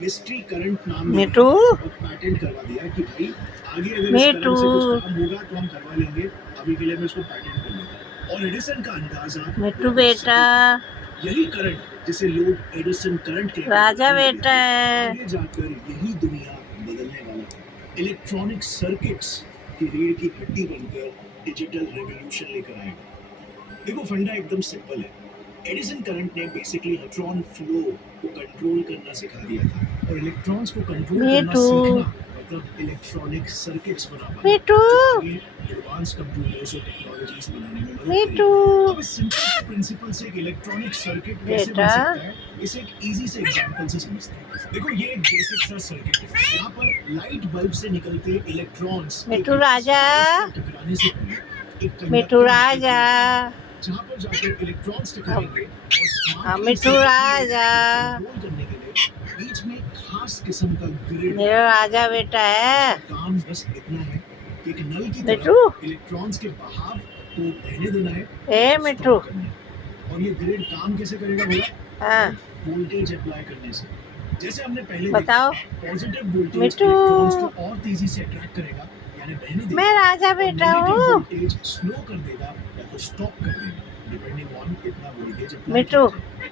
Mystery current नाम मिठू और patent करवा दिया कि भाई आगे अगर इस करंट से कुछ काम होगा तो हम करवा लेंगे, अभी के लिए मैं इसको पैटेंट कर लेता। और एडिसन का अंदाजा मिठू बेटा, यही करंट जिसे लोग एडिसन करंट कहते हैं, राजा बेटा है। आगे जाकर यही दुनिया बदलने वाला है। इलेक्ट्रॉनिक सर्किट्स की रीढ़ की हड्डी बनकर डिजिटल रेवोल्यूशन लेकर आएगा। देखो फंडा एकदम सिंपल है। एडिसन करंट ने बेसिकली इलेक्ट्रॉन फ्लो को कंट्रोल करना सिखा दिया था, और इलेक्ट्रॉन्स को कंट्रोल करना सीखना मतलब इलेक्ट्रॉनिक सर्किट्स बना पाना, जो आगे एडवांस कंप्यूटर्स और टेक्नोलॉजीज बनाने में मदद करेगी। अब इस सिंपल प्रिंसिपल से एक इलेक्ट्रॉनिक सर्किट कैसे बन सकता है, इसे एक इजी से एग्जांपल से समझते हैं। देखो ये एक बेसिक सा सर्किट है। यहाँ पर लाइट बल्ब से निकलते इलेक्ट्रॉन्स मिठू राजा, टकराने से पहले एक मिठू राजा, जहाँ पर जाकर इलेक्ट्रॉन्स टकराएंगे और स्मार्ट मिठू राजा, कंट्रोल करने के लिए बीच में खास किस्म का ग्रिड। मेरा राजा बेटा है। काम बस इतना है कि एक नल की मिठू, तरह इलेक्ट्रॉन्स के बहाव को बहने देना है, ए मिठू, और ये ग्रिड काम कैसे करेगा भैया? हाँ वोल्टेज अप्लाई करने से। जैसे हमने पहले बताओ पॉजिटिव वोल्टेज मिठू, इलेक्ट्रॉन्स को और तेजी से अट्रैक्ट करेगा, यानी बहने देगा। मैं राजा बेटा हूँ। वोल्टेज स्लो कर देगा या तो स्टॉप कर देगा, डिपेंडिंग ऑन कितना वोल्टेज। मिठू,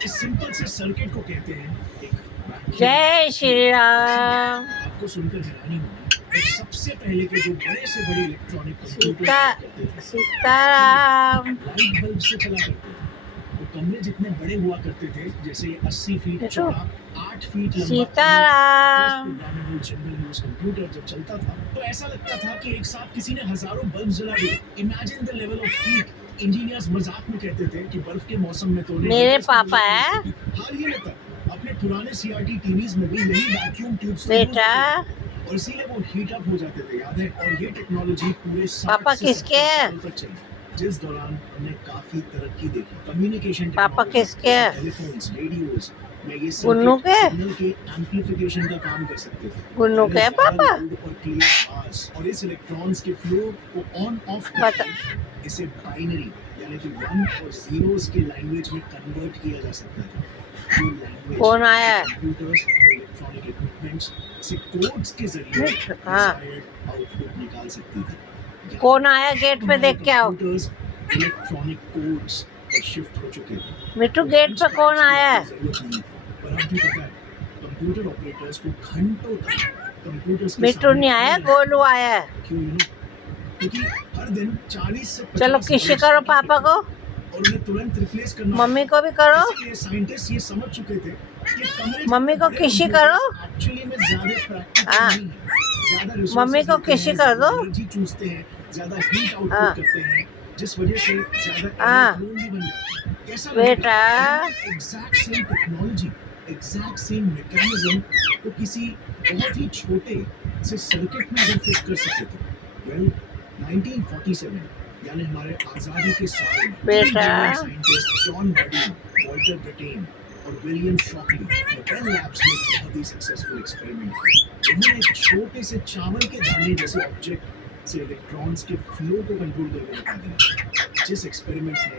इस सिंपल से सर्किट को कहते हैं एक वैक्यूम। जय श्री राम। आपको सुनकर हैरानी होगी, सबसे पहले के जो बड़े से बड़े electronic computer Sitaram, light bulb से चला करते थे। वो कमरे जितने बड़े हुआ करते थे, जैसे 80 फीट चौड़ा, 8 फीट लंबा सीताराम, जनरल यूज कंप्यूटर जब चलता था तो ऐसा लगता था कि एक साथ किसी ने हजारों बल्ब जला दिए। Imagine the level of heat. Engineers मजाक में कहते थे कि बर्फ के मौसम में तो मेरे पापा है। हाल ही में तक अपने पुराने सीआरटी टीवीज में भी यही वैक्यूम ट्यूब्स बेटा, और इसीलिए वो हीट अप हो जाते थे, याद है? और ये टेक्नोलॉजी पूरे पापा किसके हैं? तक चली, जिस दौरान हमने काफी तरक्की देखी। कम्युनिकेशन पापा किसके हैं? टेलीफोन्स, रेडियोज में ये गुन्नू के? सिग्नल के एम्प्लीफिकेशन का काम कर सकते थे। गुन्नू के पापा? और क्लियर आवाज और इस इलेक्ट्रॉन्स के फ्लो को ऑन ऑफ करके इसे बाइनरी यानी कि 1 और 0s के लैंग्वेज में कन्वर्ट किया जा सकता था। जो लैंग्वेज कौन आया? कंप्यूटर्स और इलेक्ट्रॉनिक इक्विपमेंट्स से कोड्स के जरिए आउटपुट निकाल सकती थी। कौन आया गेट पे? देख के आओ। इलेक्ट्रॉनिक कोड्स पर शिफ्ट हो चुके थे। मिठू गेट पे कौन आया है? पर अब भी पता है, कंप्यूटर ऑपरेटर्स को घंटों तक कंप्यूटर्स के मिठू नहीं आया, गोलू आया है। क्यों? क्योंकि हर दिन 40 से 50 चलो किसी करो पापा को, और उन्हें तुरंत रिप्लेस करना। मम्मी को भी करो। इसलिए साइंटिस्ट ये समझ चुके थे कि कमरे मम्मी को किसी करो। एक्चुअली में ज्यादा प्रैक्टिकल हाँ, नहीं है। ज्यादा रिसोर्सेज मम्मी को किसी कर दो। एनर्जी चूसते हैं, ज्यादा हीट आउटपुट करते हैं, जिस वजह से ज्यादा हाँ भी बन जाता है। कैसा बेटा, exact same technology, exact same mechanism को किसी बहुत ही छोटे से सर्किट में अगर फिट कर सकते थे। वेल 1947 यानी हमारे आजादी के साल में बेटा, scientist John Bardeen, Walter Britain और विलियम शॉकली बेल लैब्स में बहुत ही सक्सेसफुल एक्सपेरिमेंट किया। उन्होंने एक छोटे से चावल के दाने जैसे ऑब्जेक्ट से इलेक्ट्रॉन्स के फ्लो को कंट्रोल करके बता दिया, जिस एक्सपेरिमेंट में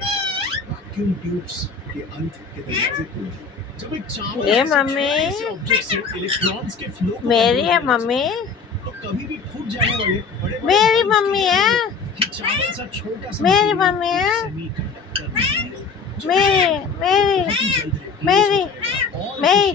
वैक्यूम ट्यूब्स के अंत के दरवाजे खोले। जब एक चावल मम्मी ऑब्जेक्ट से इलेक्ट्रॉन्स के फ्लो मेरी है मम्मी, तो कभी भी फूट जाने वाले बड़े मेरी मम्मी है, चावल सा छोटा सा मेरी मम्मी है, मेरी मेरी मेरी मेरी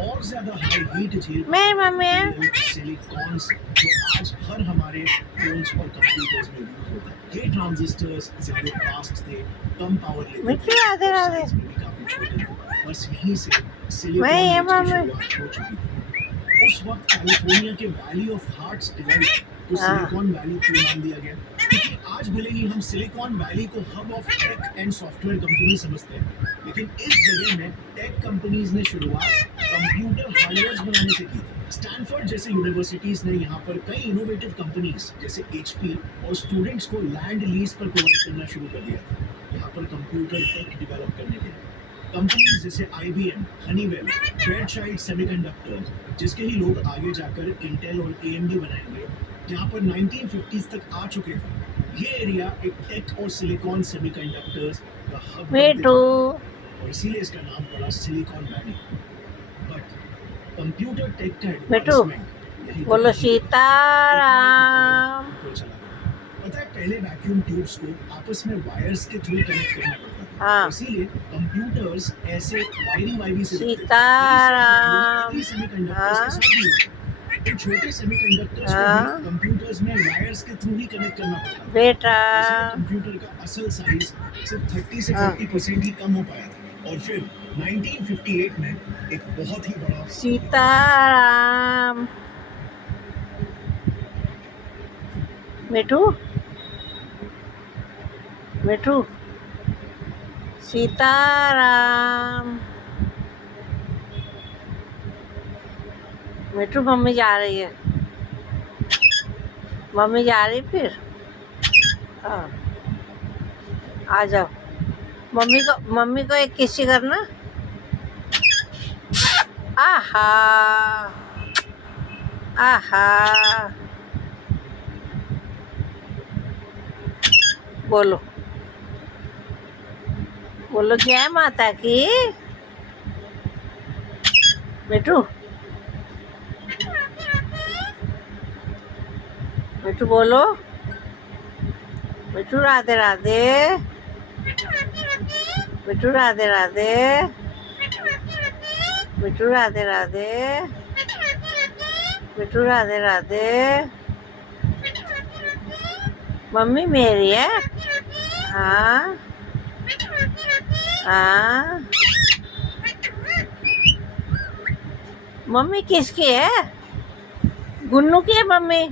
और ज्यादा हाई हीट झेल मेरी मम्मी है। सिलिकॉन्स जो आज हर हमारे फोन्स और कंप्यूटर्स में यूज होता है। ये ट्रांजिस्टर्स ज्यादा फास्ट थे, कम पावर लेते थे, मिठू राधे राधे। साइज में भी काफी छोटे थे। बस यहीं से मैं ये सिलिकॉन की मम्मी शुरुआत हो चुकी थी। उस वक्त कैलिफोर्निया के वैली ऑफ हार्ट्स डिलाइट को सिलिकॉन वैली क्यों नाम दिया गया? क्योंकि आज भले ही हम सिलिकॉन वैली को hub of tech and software company समझते हैं, लेकिन इस जगह में टेक कंपनीज ने शुरुआत कंप्यूटर हार्डवेयर बनाने से की। स्टैनफोर्ड जैसे यूनिवर्सिटीज ने यहाँ पर कई इनोवेटिव कंपनीज जैसे HP और स्टूडेंट्स को लैंड लीज पर प्रोवाइड करना शुरू कर दिया था, यहाँ पर कंप्यूटर टेक डेवलप करने के लिए। कंपनीज जैसे IBM, हनीवेल, फेयरचाइल्ड सेमीकंडक्टर्स, जिसके ही लोग आगे जाकर इंटेल और AMD बनाएंगे, यहाँ पर 1950s तक आ चुके थे। ये एरिया एक टेक और सिलिकॉन सेमीकंडक्टर्स का हब मिठू, और इसीलिए इसका नाम पड़ा Silicon Valley. But computer tech का बेटू, एडवांसमेंट यहीं बोलो तक सीताराम। को चला गया। पता है पहले वैक्यूम ट्यूब्स को आपस में वायर्स के थ्रू कनेक्ट करना पड़ता था, हाँ। इसीलिए कंप्यूटर्स ऐसे वायरी से सीताराम। सेमीकंडक्टर्स के हाँ साथ भी होते हैं। इन छोटे सेमीकंडक्टर्स को भी हाँ कंप्यूटर्स में वायर्स के थ्रू ही कनेक्ट करना पड़ता था, बेटा। इसलिए कंप्यूटर का असल साइज सिर्फ 30 से हाँ 40% ही कम हो पाया था। और फिर 1958 में एक बहुत ही बड़ा सीताराम। बेटू, बेटू, सीताराम। बेटू, मम्मी जा रही है, मम्मी जा रही फिर। हाँ, आ जाओ। मम्मी को एक किसी करना। आहा, आहा। बोलो, बोलो जय माता की। बेटू, बेटू बोलो। बेटू राधे राधे। बेटू राधे राधे। बेटू राधे राधे। बेटू राधे राधे। मम्मी मेरी है। हाँ हाँ। मम्मी किसकी है? गुन्नू की है मम्मी।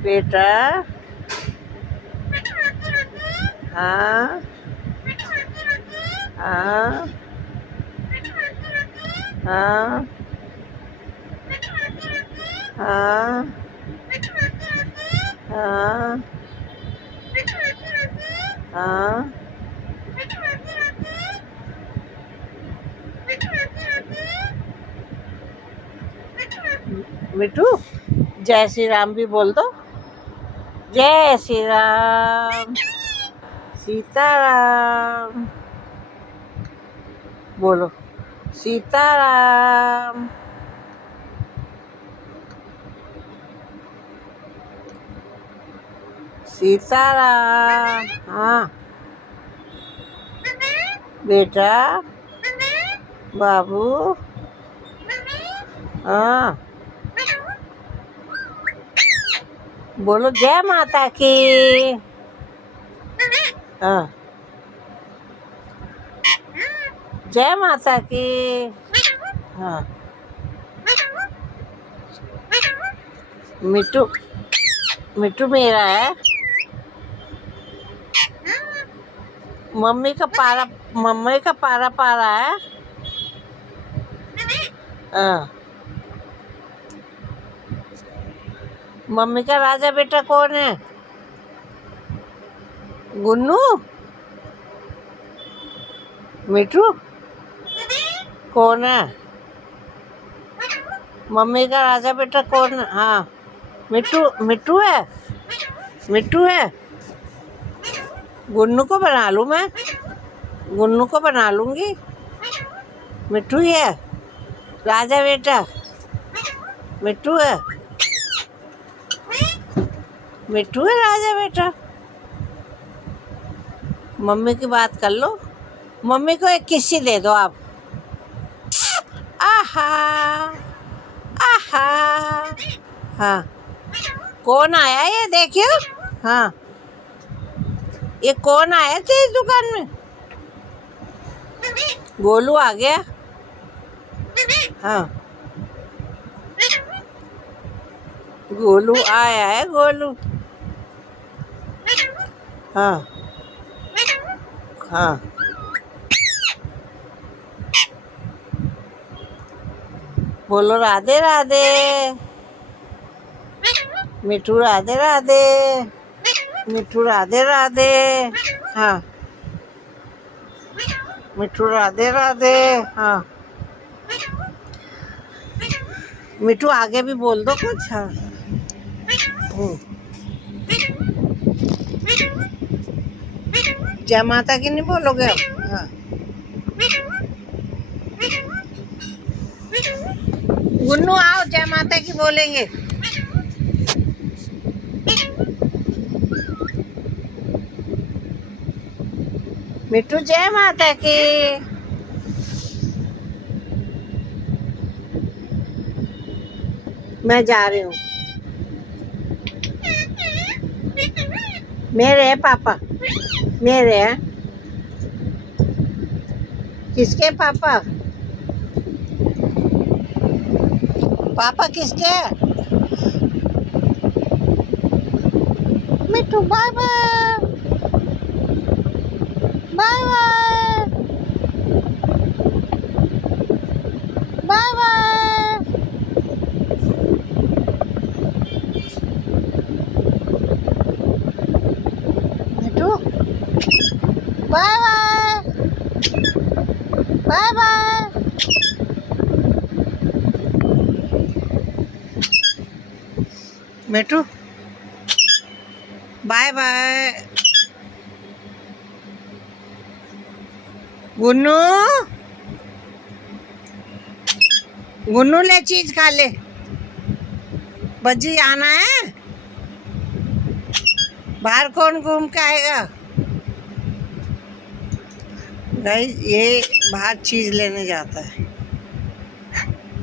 बेटा, हाँ हाँ हाँ हाँ हाँ हाँ। मिठू, जय श्री राम भी बोल दो। जय श्री राम। सीताराम। बोलो सीताराम। सीताराम। हाँ बेटा, बाबू। हाँ, बोलो जय माता की। हाँ, जय माता की। हाँ, मिट्टू, मिट्टू मेरा है। मम्मी का पारा पारा है। हाँ, मम्मी का राजा बेटा कौन है? गुन्नू? मिठू कौन है? मम्मी का राजा बेटा कौन है? हाँ, मिट्टू है। मिट्टू है। गुन्नू को बना लूँ मैं? गुन्नू को बना लूँगी। मिट्टू ही है राजा बेटा। मिट्टू है। मिट्टू है राजा बेटा। मम्मी की बात कर लो। मम्मी को एक किस्सी दे दो आप। आहा, आहा। हाँ, कौन आया ये देखियो। हाँ, ये कौन आया थे इस दुकान में? गोलू आ गया। हाँ, गोलू आया है गोलू। हाँ हाँ। बोलो राधे राधे। मिठू राधे राधे। मिठू राधे राधे। हाँ, मिठू राधे राधे। हाँ, मिठू आगे भी बोल दो कुछ। हाँ। जय माता की नहीं बोलोगे अब? हाँ। गुन्नू आओ, जय माता की बोलेंगे। मिट्टू जय माता की। मैं जा रही हूँ। मेरे हैं पापा, मेरे हैं। किसके पापा? पापा किसके हैं? Mittu bye bye, bye bye, bye bye. Mittu bye bye, bye bye. Mittu bye bye. Gunnu, Gunnu ले चीज खा ले। बज्जी आना है। बाहर कौन घूम के आएगा? गाइस ये बाहर चीज लेने जाता है,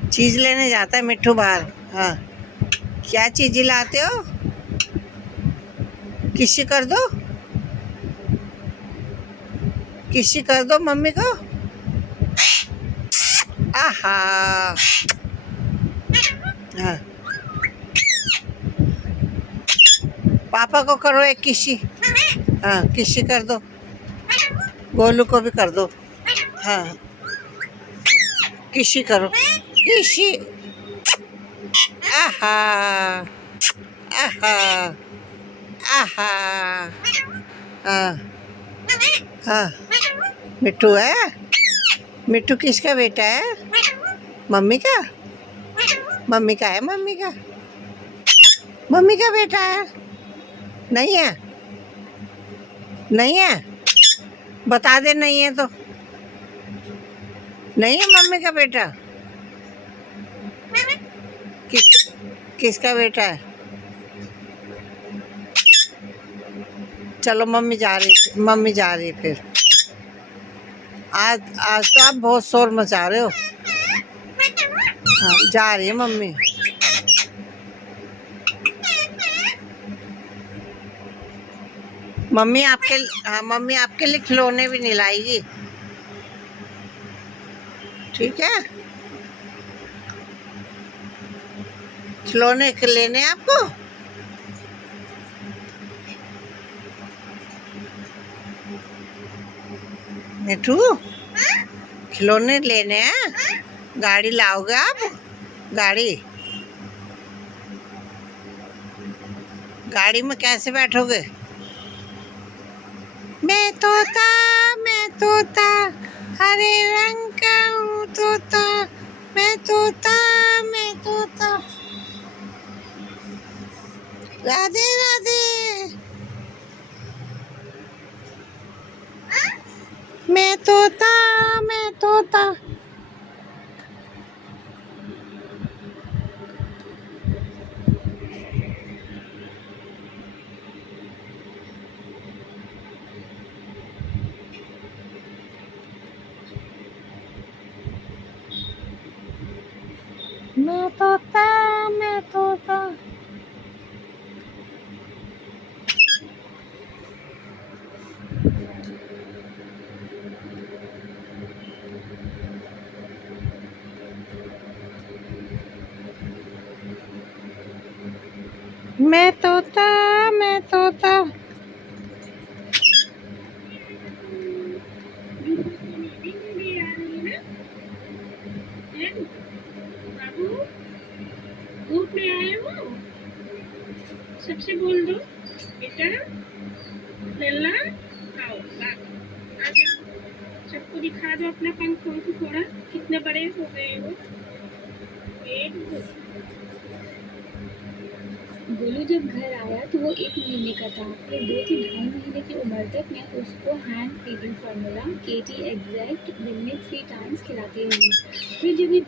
चीज लेने जाता है मिट्टू बाहर। हाँ, क्या चीज लाते हो? किसी कर दो, किसी कर दो मम्मी को। आहा, हाँ। पापा को करो एक किसी। हाँ, किसी कर दो। गोलू को भी कर दो। हाँ, किसी करो, किसी। आहा, आहा, आहा। हाँ, हाँ। मिट्टू है? मिट्टू किसका बेटा है? मम्मी का? मम्मी का है, मम्मी का। मम्मी का बेटा है? नहीं है, नहीं है। बता दे नहीं है तो। नहीं है मम्मी का बेटा। किस किसका बेटा है? चलो मम्मी जा रही, मम्मी जा रही है फिर। आज आज तो आप बहुत शोर मचा रहे हो। हाँ, जा रही है मम्मी। मम्मी आपके, हाँ मम्मी आपके लिए खिलौने भी नहीं लाएगी, ठीक है? खिलौने लेने हैं आपको? मिठू, खिलौने लेने हैं? गाड़ी लाओगे आप? गाड़ी, गाड़ी में कैसे बैठोगे? मैं तोता हरे रंग का हूँ तोता, मैं तोता, मैं तोता। राधे राधे। मैं तोता, मैं तोता। मैं तोता, मैं तोता। मैं तोता, मैं तोता। बाबू, धूप में आए हो? सबसे बोल दो बेटा, लल्ला आओ, आ जाओ। सबको दिखा दो अपना पंखों को थोड़ा, कितने बड़े हो गए हो। एक दो गोलू जब घर आया तो वो 1 महीने का था। फिर 2 से ढाई महीने की उम्र तक मैं उसको hand feeding formula KT exact दिन में 3 टाइम्स खिलाती रही। फिर जब ये